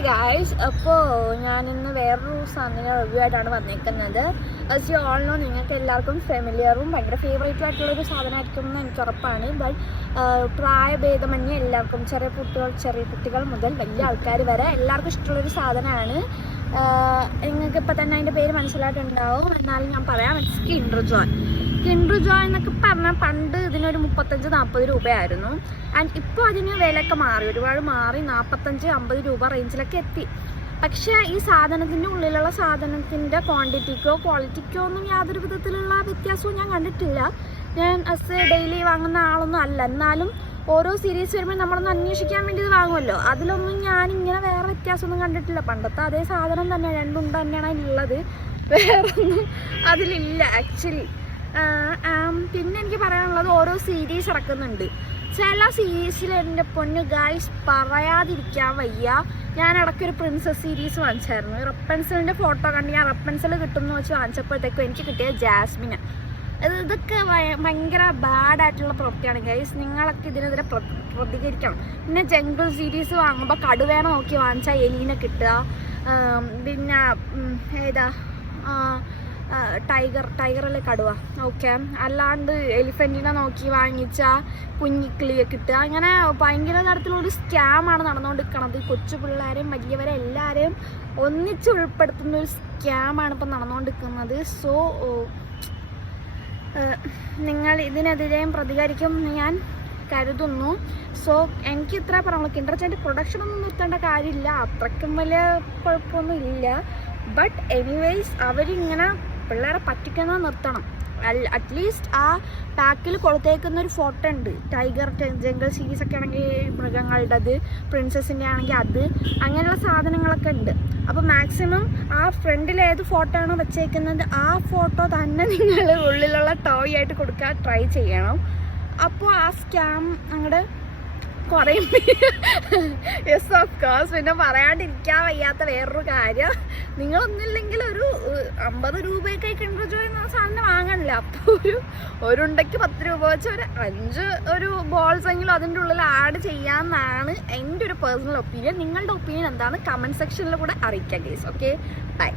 Hi guys, അപ്പോൾ ഞാനിന്ന് വേറൊരു സാധനം റിവ്യൂ ആയിട്ടാണ് വന്നിരിക്കുന്നത്. ആസ് യു ഓൾ നോ, നിങ്ങൾക്ക് എല്ലാവർക്കും ഫെമിലിയറും ഭയങ്കര ഫേവറേറ്റും ആയിട്ടുള്ളൊരു സാധനമായിരിക്കും എന്ന് എനിക്ക് ഉറപ്പാണ്. ബട്ട് പ്രായഭേദമന്യേ എല്ലാവർക്കും ചെറിയ കുട്ടികൾ മുതൽ വലിയ ആൾക്കാർ വരെ എല്ലാവർക്കും ഇഷ്ടമുള്ളൊരു സാധനമാണ്. നിങ്ങൾക്ക് ഇപ്പോൾ തന്നെ അതിൻ്റെ പേര് മനസ്സിലായിട്ടുണ്ടാവും. എന്നാലും ഞാൻ പറയാം, കിൻഡർ ജോയ് എന്നൊക്കെ പറഞ്ഞാൽ പണ്ട് ഇതിനൊരു 35-40 രൂപയായിരുന്നു. ആൻഡ് ഇപ്പോൾ അതിന് വിലയൊക്കെ മാറി, ഒരുപാട് മാറി, 45-50 രൂപ റേഞ്ചിലൊക്കെ എത്തി. പക്ഷേ ഈ സാധനത്തിൻ്റെ ഉള്ളിലുള്ള സാധനത്തിൻ്റെ ക്വാണ്ടിറ്റിക്കോ ക്വാളിറ്റിക്കോ ഒന്നും യാതൊരു വിധത്തിലുള്ള വ്യത്യാസവും ഞാൻ കണ്ടിട്ടില്ല. ഞാൻ ഡെയിലി വാങ്ങുന്ന ആളൊന്നും അല്ല. എന്നാലും ഓരോ സീരീസ് വരുമ്പോൾ നമ്മളൊന്ന് അന്വേഷിക്കാൻ വേണ്ടി ഇത് വാങ്ങുമല്ലോ. അതിലൊന്നും ഞാനിങ്ങനെ വേറെ വ്യത്യാസമൊന്നും കണ്ടിട്ടില്ല. പണ്ടത്തെ അതേ സാധനം തന്നെ, രണ്ടും തന്നെയാണ് അതിലുള്ളത്, വേറൊന്നും അതിലില്ല ആക്ച്വലി. പിന്നെ എനിക്ക് പറയാനുള്ളത്, ഓരോ സീരീസ് ഇറക്കുന്നുണ്ട്. ചില സീരീസിൽ എൻ്റെ പൊന്ന് ഗായ്സ് പറയാതിരിക്കാൻ വയ്യ. ഞാൻ ഇടയ്ക്കൊരു പ്രിൻസസ് സീരീസ് വാങ്ങിച്ചായിരുന്നു. റപ്പൻസലിൻ്റെ ഫോട്ടോ കണ്ട് ഞാൻ റപ്പൻസൽ കിട്ടുമെന്ന് വെച്ച് വാങ്ങിച്ചപ്പോഴത്തേക്കും എനിക്ക് കിട്ടിയ ജാസ്മിന്. ഇതൊക്കെ ഭയങ്കര ബാഡായിട്ടുള്ള പ്രവൃത്തിയാണ് ഗൈസ്. നിങ്ങളൊക്കെ ഇതിനെതിരെ പ്രതികരിക്കണം. പിന്നെ ജംഗിൾ സീരീസ് വാങ്ങുമ്പോൾ കടുവേനെ നോക്കി വാങ്ങിച്ചാൽ എലീനെ കിട്ടുക. പിന്നെ ഏതാ ടൈഗറല്ലേ കടുവ, ഓക്കെ. അല്ലാണ്ട് എലിഫൻറ്റിനെ നോക്കി വാങ്ങിച്ച കുഞ്ഞിക്കിളിയെ കിട്ടുക. അങ്ങനെ ഭയങ്കര തരത്തിലുള്ളൊരു സ്കാമാണ് നടന്നുകൊണ്ടിരിക്കുന്നത്. കൊച്ചു പിള്ളേരെയും വലിയവരെ എല്ലാവരെയും ഒന്നിച്ച് ഉൾപ്പെടുത്തുന്ന ഒരു സ്കാമാണ് ഇപ്പം നടന്നുകൊണ്ടിരിക്കുന്നത്. സോ നിങ്ങൾ ഇതിനെതിരെയും പ്രതികരിക്കും ഞാൻ കരുതുന്നു. സോ എനിക്ക് ഇത്ര പറയുള്ളൂ. കിൻഡർ ജോയിൻ്റെ പ്രൊഡക്ഷനൊന്നും നിർത്തേണ്ട കാര്യമില്ല, അത്രയ്ക്കും വലിയ കുഴപ്പമൊന്നും ഇല്ല. ബട്ട് എനിവേയ്സ് അവരിങ്ങനെ പിള്ളേരെ പറ്റിക്കുന്നത് നിർത്തണം. അറ്റ്ലീസ്റ്റ് ആ പാക്കിൽ കൊടുത്തേക്കുന്ന ഒരു ഫോട്ടോ ഉണ്ട്. ജംഗിൾ സീരീസ് ഒക്കെ ആണെങ്കിൽ മൃഗങ്ങളുടേത്, പ്രിൻസസിൻ്റെ ആണെങ്കിൽ അത്, അങ്ങനെയുള്ള സാധനങ്ങളൊക്കെ ഉണ്ട്. അപ്പോൾ മാക്സിമം ആ ഫ്രണ്ടിൽ ഏത് ഫോട്ടോ ആണോ വെച്ചേക്കുന്നത് ആ ഫോട്ടോ തന്നെ നിങ്ങൾ ഉള്ളിലുള്ള ടോയ് ആയിട്ട് കൊടുക്കാൻ ട്രൈ ചെയ്യണം. അപ്പോൾ ആ സ്കാം അങ്ങോട്ട് കുറയും. Yes of course. പിന്നെ പറയാണ്ടിരിക്കാൻ വയ്യാത്ത വേറൊരു കാര്യം, നിങ്ങളൊന്നുമില്ലെങ്കിൽ ഒരു 50 രൂപയൊക്കെ കിൻഡർ ജോയ് എന്ന സാധനം വാങ്ങണില്ല. അപ്പോൾ ഒരു ഉണ്ടയ്ക്ക് 10 രൂപ വെച്ച് ഒരു ബോൾസ് എങ്കിലും അതിൻ്റെ ഉള്ളിൽ ആഡ് ചെയ്യാമെന്നാണ് എൻ്റെ ഒരു പേഴ്സണൽ ഒപ്പീനിയൻ. നിങ്ങളുടെ ഒപ്പീനിയൻ എന്താണ് കമൻറ്റ് സെക്ഷനിൽ കൂടെ അറിയിക്കാം ഗൈസ്. Okay, by.